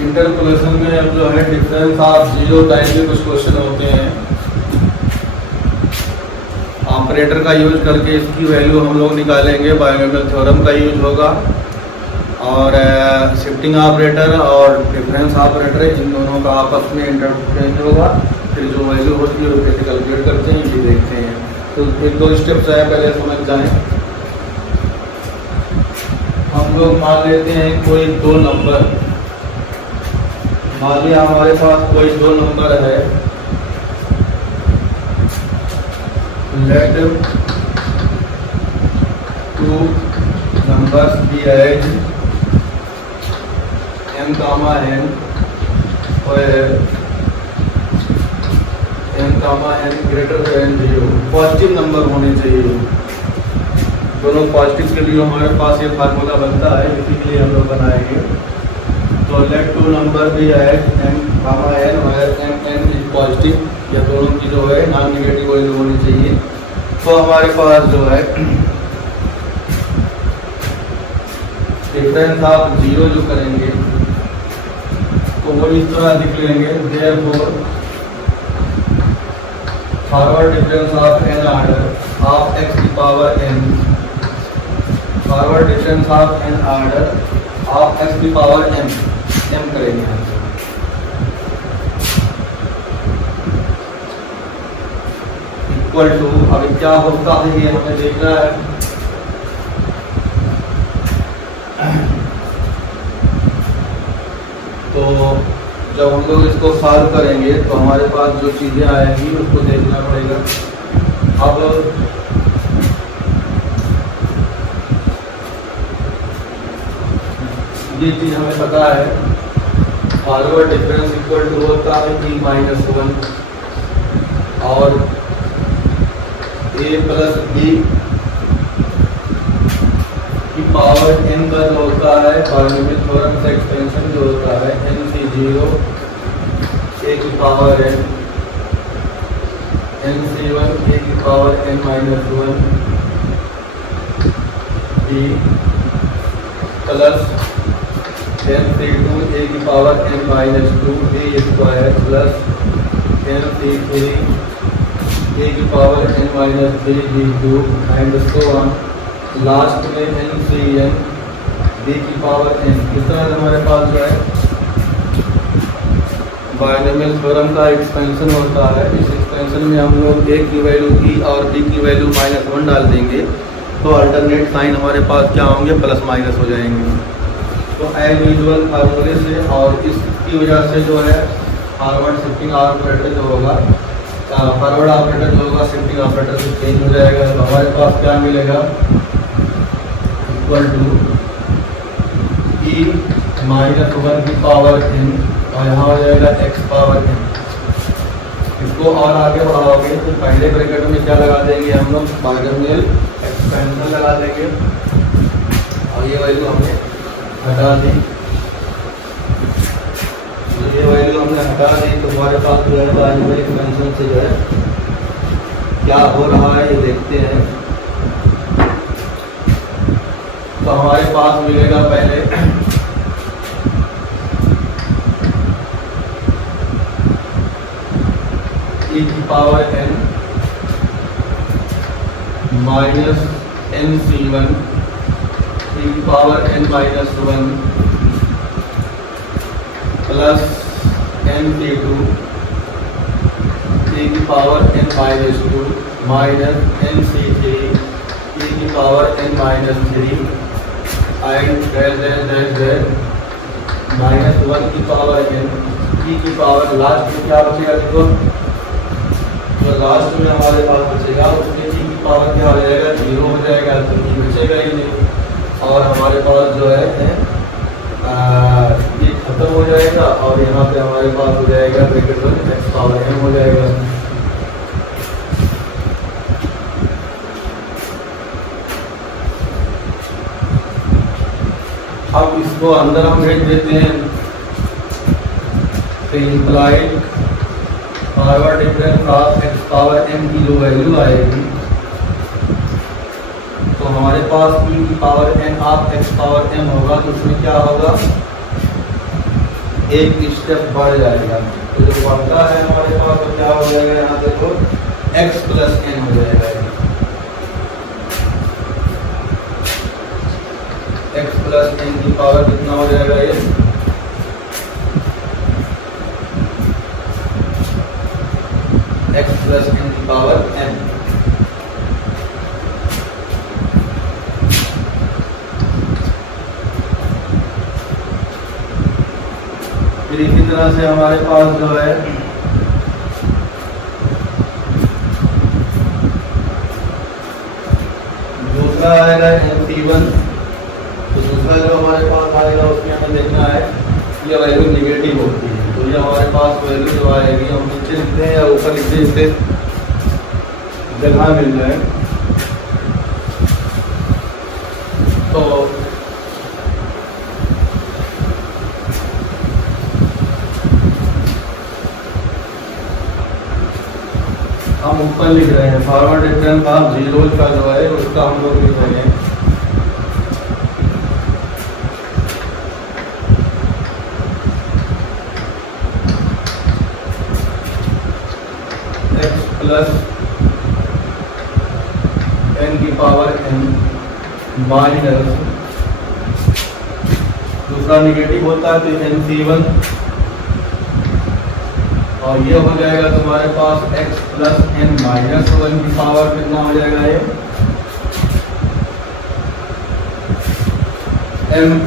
Interpolation में अब जो है डिफरेंस ऑफ जीरो टाइप के कुछ क्वेश्चन होते हैं। ऑपरेटर का यूज करके इसकी वैल्यू हम लोग निकालेंगे, बायनोमियल थ्योरम का यूज होगा और शिफ्टिंग ऑपरेटर और डिफरेंस ऑपरेटर इन दोनों का आपस में इंटरचेंज होगा। फिर जो वैल्यू होती है वो कैसे कैलकुलेट करते हैं ये देखते हैं। तो एक दो स्टेप्स है, पहले समझ जाएं। हम लोग मान लेते हैं कोई दो नंबर, मान लिया हमारे पास कोई दो नंबर है। Let two numbers be as m, n और m, n greater than 0 positive number होने चाहिए। दोनों पॉजिटिव के लिए हमारे पास ये फार्मूला बनता है, इसी के लिए हम लोग बनाएंगे। तो लेट टू नंबर भी है m, n और n इज पॉजिटिव, या दोनों की जो है नॉन निगेटिव वैल्यू होनी चाहिए। तो हमारे पास जो है डिफरेंस ऑफ जीरो जो करेंगे तो वो इस तरह लिख लेंगे, therefore forward difference of n order of x की power n, forward difference of n order of x की पावर m करेंगे यहाँ से। इक्वल टू, अभी क्या होता है ये हमें देखना है। तो जब हम लोग इसको सॉल्व करेंगे तो हमारे पास जो चीज़ें आएंगी उसको देखना पड़ेगा। अब ये चीज़ हमें पता है, फॉरवर्ड डिफरेंस इक्वल टू होता है e-1 और a प्लस b की पावर n का जो होता है बायनोमियल थ्योरम से एक्सपेंशन जो होता है nc0 a की पावर n, nc1 a की power n-1 b plus nc2 a की power n-2 a square plus nc3 a की power n-3 b2 and so on. Last में n d की पावर n। इस तरह हमारे पास जो है बायनोमियल थ्योरम का एक्सपेंशन होता है। इस एक्सपेंशन में हम लोग a की वैल्यू e और d की वैल्यू -1 डाल देंगे तो अल्टरनेट साइन हमारे पास क्या होंगे, प्लस माइनस हो जाएंगे। तो एज यूजुअल फार्मूले से और इसकी वजह से जो है फॉरवर्ड शिफ्टिंग ऑपरेटर जो होगा, फॉरवर्ड ऑपरेटर जो होगा शिफ्टिंग ऑपरेटर से चेंज हो जाएगा। तो हमारे पास क्या मिलेगा, इक्वल टू e-1 की पावर n और यहाँ हो जाएगा x पावर n। इसको और आगे बढ़ाओगे तो पहले ब्रैकेट में क्या लगा देंगे हम लोग, बायनोमियल एक्सपेंशन लगा देंगे और ये वैल्यू हमने हटा दी। तो ये वैल्यू हमने हटा दी तो हमारे पास जो है बायनोमियल एक्सपेंशन से जो है क्या हो रहा है ये देखते हैं। तो हमारे पास मिलेगा पहले e की power n minus nc1 e की power n-1 plus nc2 e की power n-2 minus nc3 e की पावर n-3 एंड -1 की पावर n e की पावर लास्ट में क्या बचेगा, देखो जो लास्ट में हमारे पास बचेगा उसमें e की पावर क्या हो जाएगा, 0 हो जाएगा। तो e बचेगा ही नहीं और हमारे पास जो है ये खत्म हो जाएगा और यहाँ पे हमारे पास हो जाएगा ब्रैकेट में x पावर m हो जाएगा। अब इसको अंदर हम भेज देते हैं। तो implied forward difference of x power m की जो वैल्यू आएगी तो हमारे पास e की power n of x power m होगा। तो उसमें क्या होगा, एक स्टेप बढ़ जाएगा। तो जो बढ़ता है हमारे पास तो क्या हो जाएगा, यहाँ देखो x प्लस n हो जाएगा। x प्लस n की पावर कितना हो जाएगा, ये x प्लस n की पावर n। फिर इसी तरह से हमारे पास जो है दूसरा आएगा NC1। तो दूसरा जो हमारे पास आएगा उसमें हमें देखना है ये वैल्यू निगेटिव होती है। तो ये हमारे पास वैल्यू जो आएगी हम नीचे लिखते हैं या ऊपर लिखते हैं, इससे जगह मिल जाए। तो हम ऊपर लिख रहे हैं फॉरवर्ड डिफरेंस ऑफ जीरो का जो है उसका हम लोग लिख रहे हैं x प्लस n की पावर n माइनस, दूसरा निगेटिव होता है तो NC1, और ये हो जाएगा तुम्हारे पास x प्लस n माइनस 1 की पावर कितना हो जाएगा, ये m।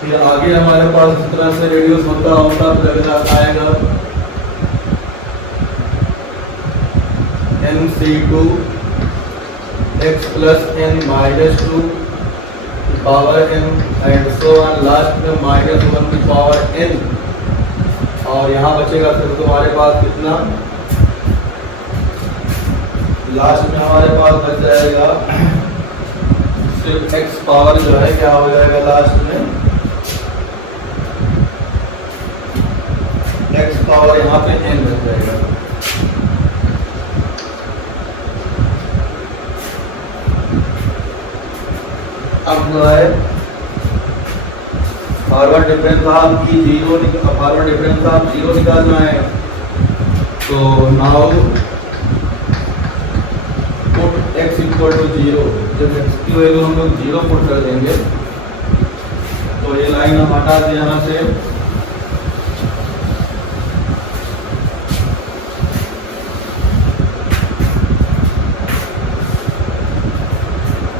फिर आगे हमारे पास इस तरह से रेडियस होता होता आएगा NC2 x plus n minus 2 की power n and so on, last में माइनस 1 की पावर n। और यहाँ बचेगा फिर तुम्हारे पास कितना, लास्ट में हमारे पास बच जाएगा सिर्फ x पावर जो है क्या हो जाएगा, लास्ट में x पावर यहाँ पे n बच जाएगा। अब जो है forward difference of zero, forward difference of zero निकालना है। तो now put x equal to zero, जब x की वैल्यू हम लोग जीरो पुट कर देंगे तो ये लाइन हम हटा दें यहाँ से।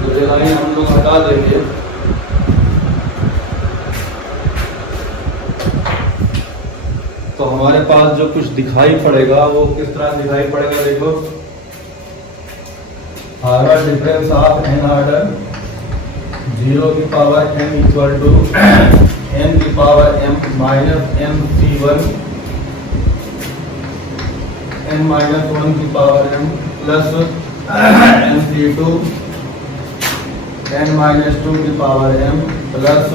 तो ये लाइन हम लोग हटा देंगे। तो हमारे पास जो कुछ दिखाई पड़ेगा वो किस तरह दिखाई पड़ेगा, देखो forward difference of n order zero की power n equal to n की power m minus MC1 n minus 1 की power m plus MC2 n minus 2 की पावर m प्लस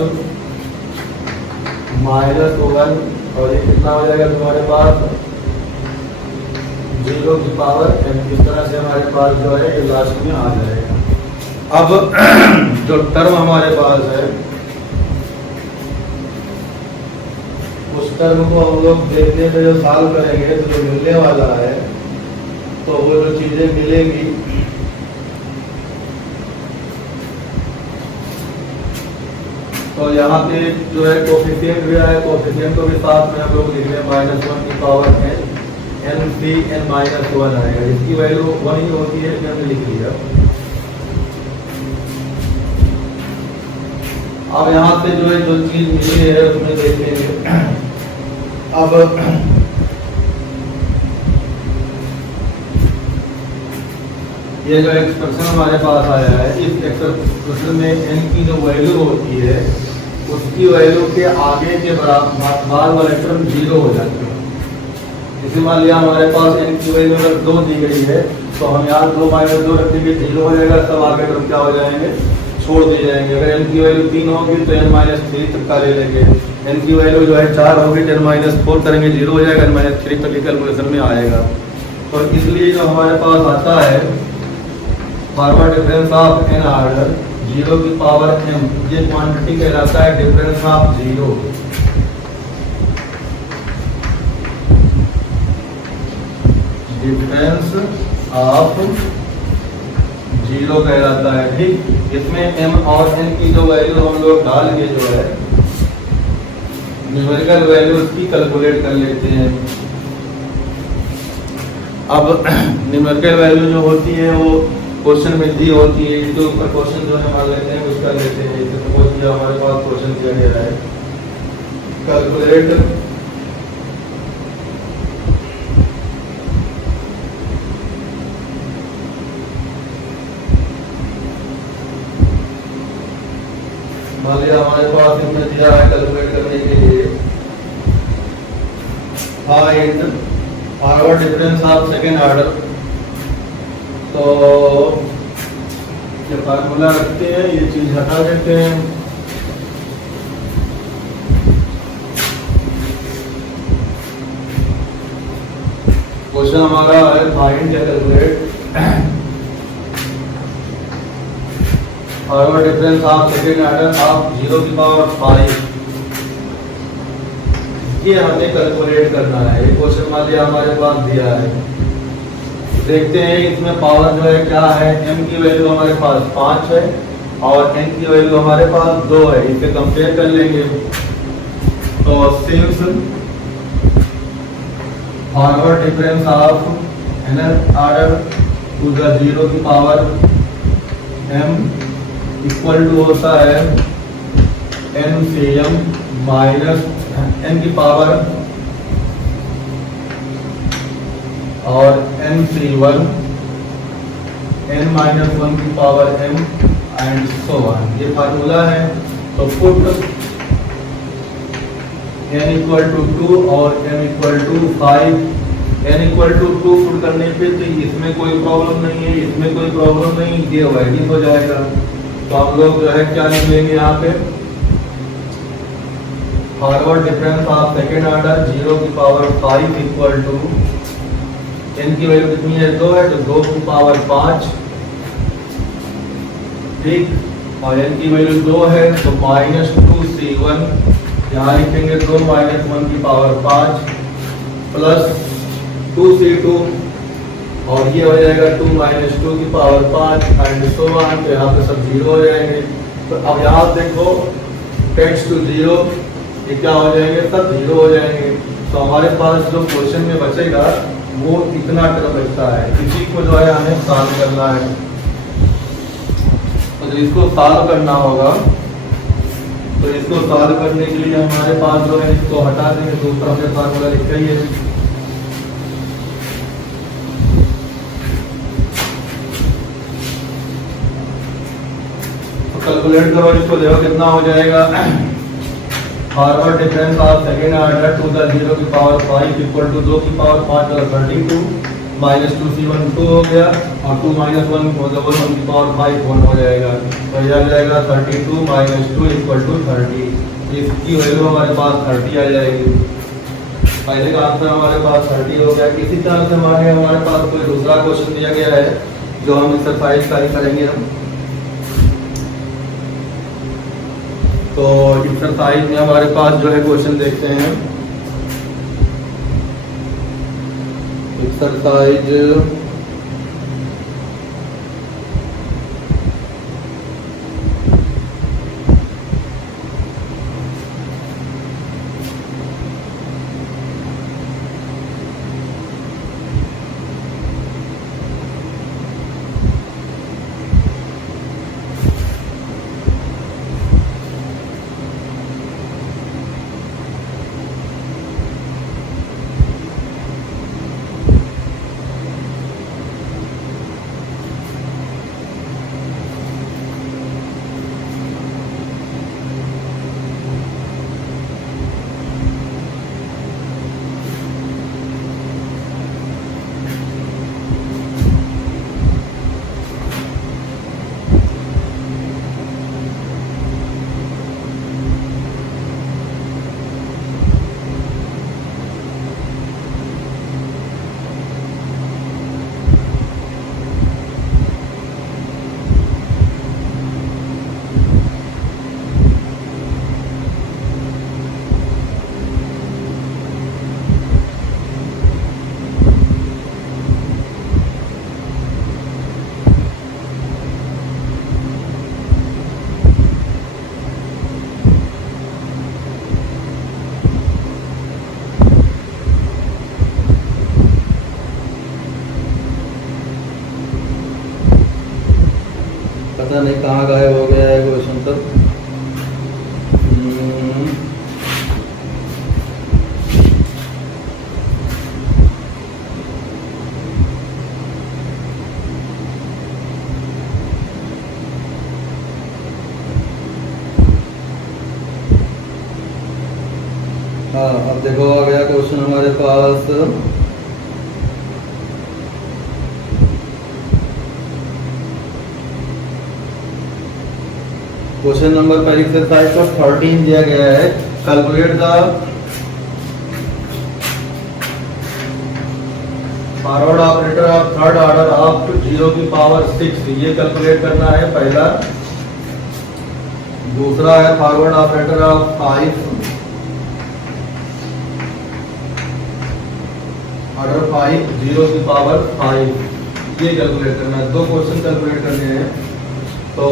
माइनस 1, और ये कितना हो जाएगा तुम्हारे पास जीरो की पावर m। इस तरह से हमारे पास जो है ये लास्ट में आ जाएगा। अब जो टर्म हमारे पास है उस टर्म को हम लोग देखने में जो सॉल्व करेंगे तो जो मिलने वाला है तो वो जो चीजें मिलेंगी तो यहाँ पे जो है कोफिशिएंट भी आया, कोफिशिएंट को भी साथ में हम लोग लिख रहे हैं माइनस 1 की power n c n minus 1 आएगा। इसकी वैल्यू 1 ही होती है, हमने लिख लिया। अब यहाँ से जो है जो चीज मिली है उसमें देखेंगे। अब ये जो एक्सप्रेशन हमारे पास आया है, इस एक्सप्रेशन में n की जो वैल्यू होती है उसकी वैल्यू के आगे के बराबर बाद वाले टर्म जीरो हो जाते हैं। इसी मान लिया हमारे पास n की वैल्यू अगर 2 दी गई है तो हम यहाँ 2 माइनस 2 रख देंगे, जीरो हो जाएगा, सब आगे टर्म क्या हो जाएंगे, छोड़ दिए जाएंगे। अगर n की वैल्यू 3 होगी तो n माइनस 3 तक का ले लेंगे। n की वैल्यू जो है 4 होगी तो n माइनस 4 करेंगे, जीरो हो जाएगा, n माइनस 3 तक कैलकुलेशन में आएगा। तो इसलिए जो हमारे पास आता है forward difference of n order 0 की पावर m, ये क्वांटिटी कहलाता है डिफरेंस ऑफ 0। डिफरेंस ऑफ 0 कहलाता है, ठीक। इसमें m और n की जो वैल्यू हम लोग डाल के जो है न्यूमेरिकल वैल्यू उसकी कैलकुलेट कर लेते हैं। अब न्यूमेरिकल वैल्यू जो होती है वो क्वेश्चन में दी होती है, इसके ऊपर क्वेश्चन जो है मान लेते हैं कुछ कर लेते हैं। जैसे सपोज किया हमारे पास क्वेश्चन दिया गया है कैलकुलेट मान लिया हमारे पास इसमें दिया है कैलकुलेट करने के लिए find forward difference of second order. तो ये फार्मूला रखते हैं, ये चीज हटा देते हैं। क्वेश्चन हमारा है फाइंड या calculate forward difference of second order of 0 की पावर 5। ये हमें कैलकुलेट करना है। ये क्वेश्चन मान लिया हमारे पास दिया है, देखते हैं इसमें पावर जो है क्या है। m की वैल्यू हमारे पास 5 है और n की वैल्यू हमारे पास 2 है, इसे कंपेयर कर लेंगे। तो since forward difference of nth order to the 0 की पावर m इक्वल टू होता है n से m माइनस n की पावर और n से 1 n माइनस 1 की power m and so on. ये फार्मूला है। तो पुट n इक्वल टू 2 और m equal to 5। n equal to 2 put करने पे तो इसमें कोई प्रॉब्लम नहीं है, इसमें कोई प्रॉब्लम नहीं, ये वैलिड हो जाएगा। तो हम लोग जो है क्या लिखेंगे यहाँ पे forward difference of second order 0 की पावर 5 इक्वल टू n की वैल्यू कितनी है 2 है, तो 2 की पावर 5, ठीक। और n की वैल्यू 2 है तो माइनस 2c1, यहाँ लिखेंगे 2 माइनस 1 की पावर 5 प्लस 2c2 और ये हो जाएगा 2 माइनस 2 की पावर 5 एंड सो ऑन। तो यहाँ पे सब 0 हो जाएंगे। तो अब यहाँ देखो टेक्स टू 0, ये क्या हो जाएंगे, सब 0 हो जाएंगे। तो हमारे पास जो क्वेश्चन में बचेगा वो इतना टर्म बचता है, इसी को जो है हमें सॉल्व करना है। तो इसको सॉल्व करना होगा, तो इसको सॉल्व करने के लिए हमारे पास जो है इसको हटा देंगे, दूसरा हमने फार्मूला लिखा ही है। तो कैलकुलेट करो इसको, देखो कितना हो जाएगा। Forward difference of second order to the 0 की पावर 5 इक्वल टू 2 की पावर 5 और 32 माइनस 2c1 2 हो गया और 2 माइनस 1 मतलब 1 की पावर 5 1 हो जाएगा। तो यह आ जाएगा 32 माइनस 2 इक्वल टू 30। इसकी वैल्यू हमारे पास 30 आ जाएगी। पहले का आंसर हमारे पास 30 हो गया। इसी तरह से हमारे पास कोई दूसरा क्वेश्चन दिया गया है जो हम एक्सरसाइज कार्य करेंगे हम। तो एक्सरसाइज में हमारे पास जो है क्वेश्चन देखते हैं। एक्सरसाइज पता नहीं कहाँ गायब हो गया है क्वेश्चन तक। हाँ, अब देखो आ गया क्वेश्चन हमारे पास। क्वेश्चन नंबर पर एक्सरसाइज को 13 दिया गया है। Calculate the forward operator of third order of 0 की पावर 6, ये कैलकुलेट करना है पहला। दूसरा है फॉरवर्ड ऑपरेटर ऑफ 5 ऑर्डर 5 0 की पावर 5, ये कैलकुलेट करना है। दो क्वेश्चन कैलकुलेट करने हैं। तो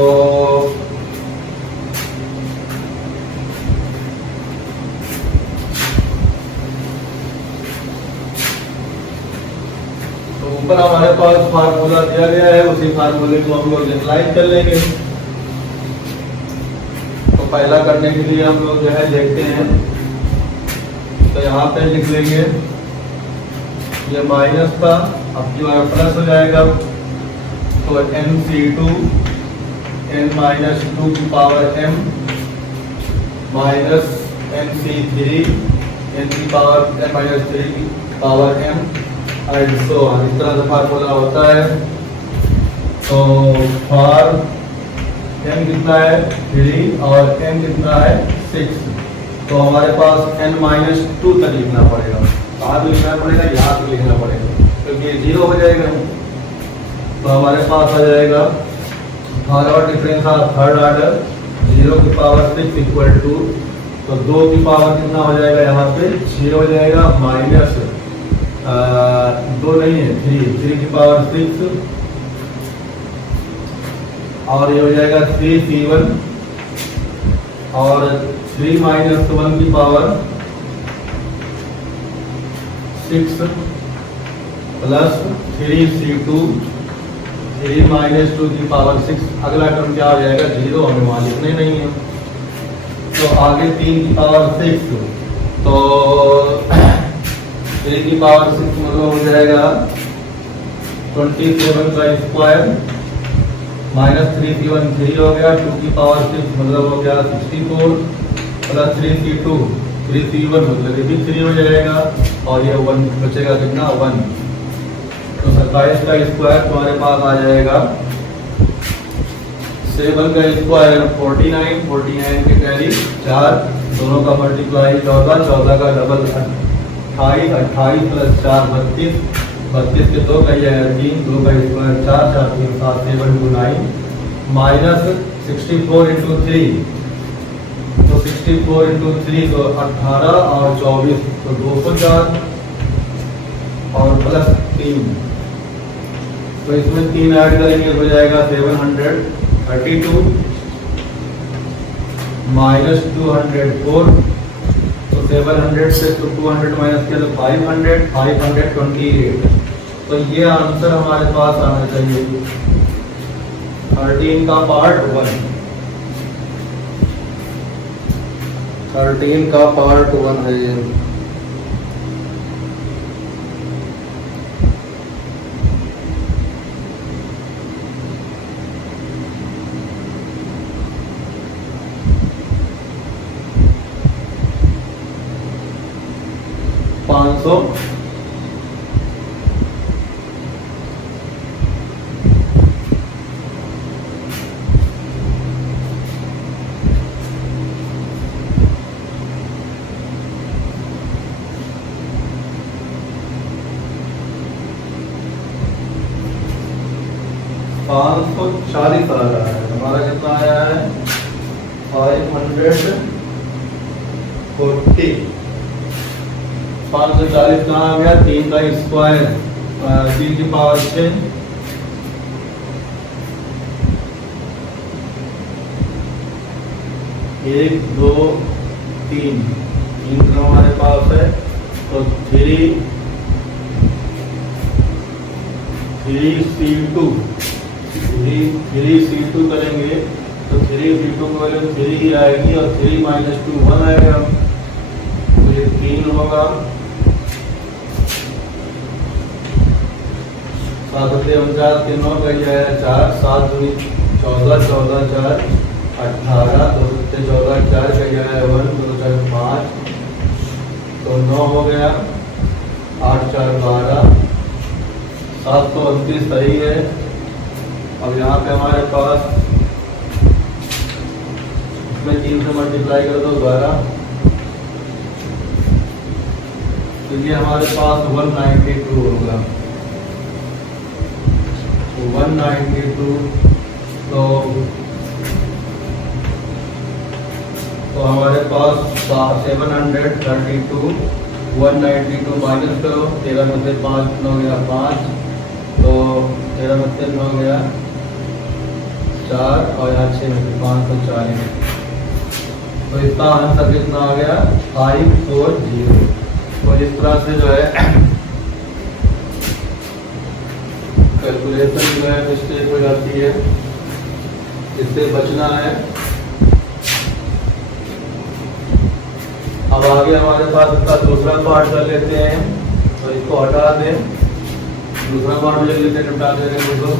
ऊपर हमारे पास फार्मूला दिया गया है, उसी फार्मूले को हम लोग अप्लाई कर लेंगे। तो पहला करने के लिए हम लोग जो है देखते हैं, तो यहाँ पे लिख लेंगे ये माइनस था, अब जो है प्लस हो जाएगा। तो MC2 n माइनस 2 की power m minus MC3 n की पावर n माइनस 3 की power m and so on. इस तरह से फार्मूला होता है। तो फॉर n कितना है 3 और n कितना है 6, तो हमारे पास n माइनस 2 तक लिखना पड़ेगा। कहाँ भी लिखना पड़ेगा, यहाँ पे लिखना पड़ेगा, क्योंकि 0 हो जाएगा। तो हमारे पास आ जाएगा forward difference of third order 0 की पावर 6 इक्वल टू, तो 2 की पावर कितना हो जाएगा, यहाँ पे 0 हो जाएगा, माइनस 2 नहीं है 3 की पावर 6, और ये हो जाएगा 3C1 और 3 माइनस 1 की पावर 6 प्लस 3C2 3 माइनस 2 की पावर 6। अगला टर्म क्या हो जाएगा, 0, हमें वहां लिखने नहीं है। तो आगे 3 की पावर 6, तो 3 की पावर 6 मतलब हो जाएगा 27 का स्क्वायर माइनस 3C1 3 हो गया, 2 की पावर 6 मतलब हो गया 64 प्लस 3C2 3C1 मतलब ये भी 3 हो जाएगा, और ये 1 बचेगा कितना 1। तो 27 का स्क्वायर तुम्हारे पास आ जाएगा 7 का स्क्वायर 49, 49 के कैरी 4, दोनों का मल्टीप्लाई 14, 14 का डबल 28, 28 प्लस 4 32, 32 के 2 का ही है 3, 2 का स्क्वायर 4, 4 3 7 7 2 9 माइनस 64 इंटू 3, तो 64 इंटू 3 तो 18 और 24 तो 204 और प्लस 3, तो इसमें 3 ऐड करेंगे हो जाएगा 732 माइनस 204, तो 700 से तो 200 माइनस किया तो 528। तो ये आंसर हमारे पास आना चाहिए 13 का पार्ट 1, 13 का पार्ट 1 है ये। $540 आ रहा है, हमारा कितना आया है 540। 540 कहाँ आ गया, 3 का स्क्वायर 3 की पावर 6 1 2 3 3 हमारे पास है, तो 3C2 थ्री C2 करेंगे तो 3C2 की वैल्यू 3 ही आएगी और 3 - 2 1 आएगा, तो ये 3 होगा। 7 × 49 3 9 का जाएगा 4, 7 × 14 14 4 18, 2 × 14 4 का जाएगा 1 2 4 5, तो 9 हो गया, 8 4 12, 729 सही है। अब यहाँ पे हमारे पास इसमें 3 से मल्टीप्लाई कर दो 12, तो ये हमारे पास 192 होगा, 192। तो हमारे पास 732, 192 माइनस करो, 13 में से 5 हो गया 5, तो 13 में से 9 हो गया 4 और यहाँ 6 में से 5 तो 40, तो इसका आंसर कितना आ गया 540। तो इस तरह से जो है कैलकुलेशन जो है मिस्टेक हो जाती है, इससे बचना है। अब आगे हमारे पास इसका दूसरा पार्ट कर लेते हैं, तो इसको हटा दें, दूसरा पार्ट ले लेते हैं, निपटा देंगे दोस्तों।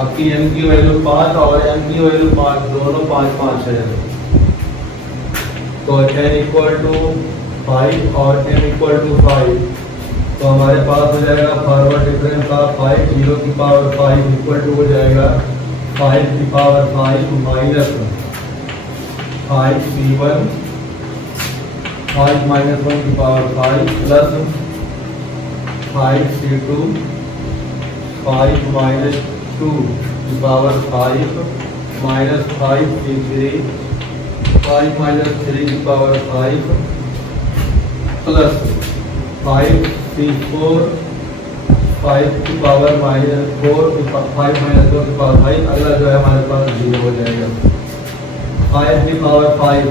आपकी m की वैल्यू 5 और m की वैल्यू 5, दोनों 5 5 है, तो n = 5 और m = 5, तो हमारे पास हो जाएगा फॉरवर्ड डिफरेंस ऑफ 5 0 की पावर 5 इक्वल टू हो जाएगा 5 की पावर 5 माइनस 5C1, 5 - 1 की पावर 5 प्लस 5C2, 5 - 2 की पावर 5 माइनस 5C3, 5 - 3 की पावर 5 प्लस 5C4, 5 की पावर -4, 5 - 2 की पावर 5, अगला जो है हमारे पास 0 हो जाएगा। 5 की पावर 5,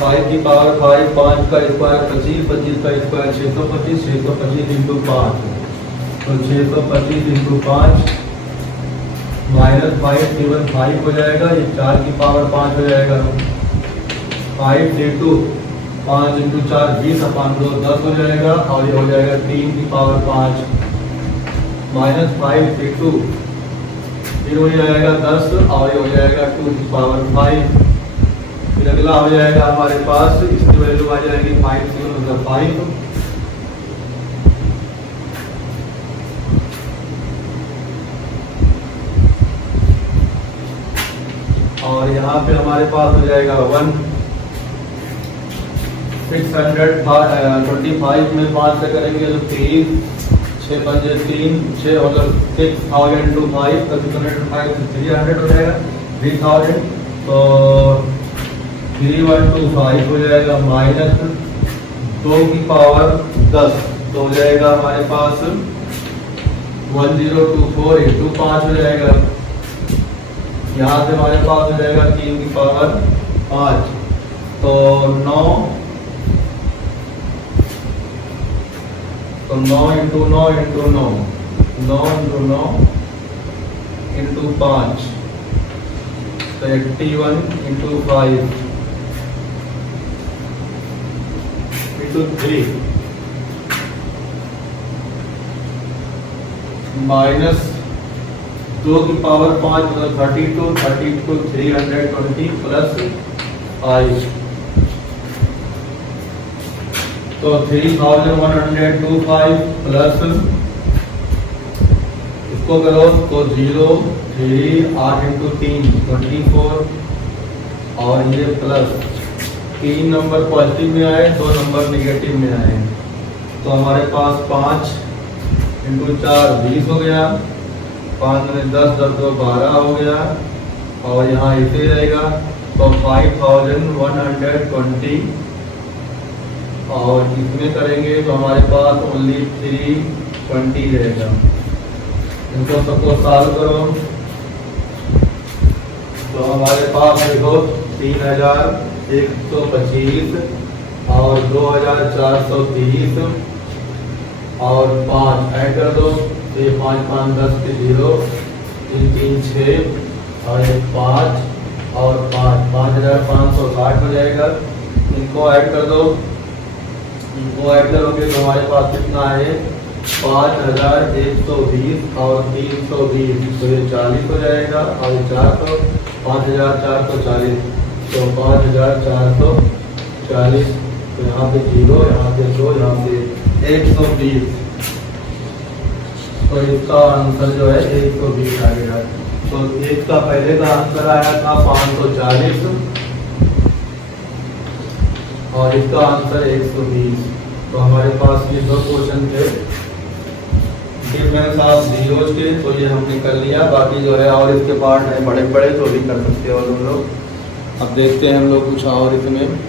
5 की पावर 5, 5 का स्क्वायर 25, 25 का स्क्वायर 625, 625 × 5, तो 625 × 5 माइनस 5C1 5 हो जाएगा, ये 4 की पावर 5 हो जाएगा, 5C2 5 × 4 20/2 10 हो जाएगा, और ये हो जाएगा 3 की पावर 5 माइनस 5C2, फिर हो जाएगा 10 और ये हो जाएगा 2 की पावर 5। फिर अगला हो जाएगा हमारे पास, इसकी वैल्यू आ जाएगी 5C1 मतलब 5, और यहाँ पे हमारे पास हो जाएगा 1 625 में 5 से करेंगे तो 3 6 5 3 6 मतलब 6000 × 5 तो 605 300 हो जाएगा 3000, तो 3125 हो जाएगा माइनस 2 की पावर 10, तो हो जाएगा हमारे पास 1024 × 5 हो जाएगा, यहाँ से हमारे पास हो जाएगा 3 की पावर 5, तो 9 × 9 × 9 × 9 9 × 9 × 5, तो 81 × 5 × 3 माइनस 2 की पावर 5 मतलब 32 320 प्लस 5, तो 3125 प्लस इसको करो तो 0 3 8 × 3 24, और ये प्लस 3 नंबर पॉजिटिव में आए, 2 नंबर निगेटिव में आए, तो हमारे पास 5 × 4 20 हो गया, 5 में 10 10 2 12 हो गया, और यहाँ ऐसे रहेगा, तो 5120, और इसमें करेंगे तो हमारे पास ओनली 320 रहेगा। इनको सबको सॉल्व करो तो हमारे पास देखो 3125 और 2430 और 5 ऐड कर दो, ये 5 5 10 के 0, 3 3 6 और 1 5 और 5 5560 हो जाएगा। इनको ऐड कर दो, इनको ऐड करोगे तो हमारे पास कितना है 5120 और 320, तो ये 40 हो जाएगा और ये 400, 5440, तो 5440, तो यहाँ पे 0, यहाँ पे 2, यहाँ पे 120, तो इसका आंसर जो है 120 आएगा। तो इसका पहले का आंसर आया था 540 और इसका आंसर 120। तो हमारे पास ये 2 क्वेश्चन थे डिफरेंस ऑफ जीरोज के, तो ये हमने कर लिया। बाकी जो है और इसके पार्ट है बड़े बड़े, तो भी कर सकते हो लोग। अब देखते हैं हम लोग कुछ और इसमें।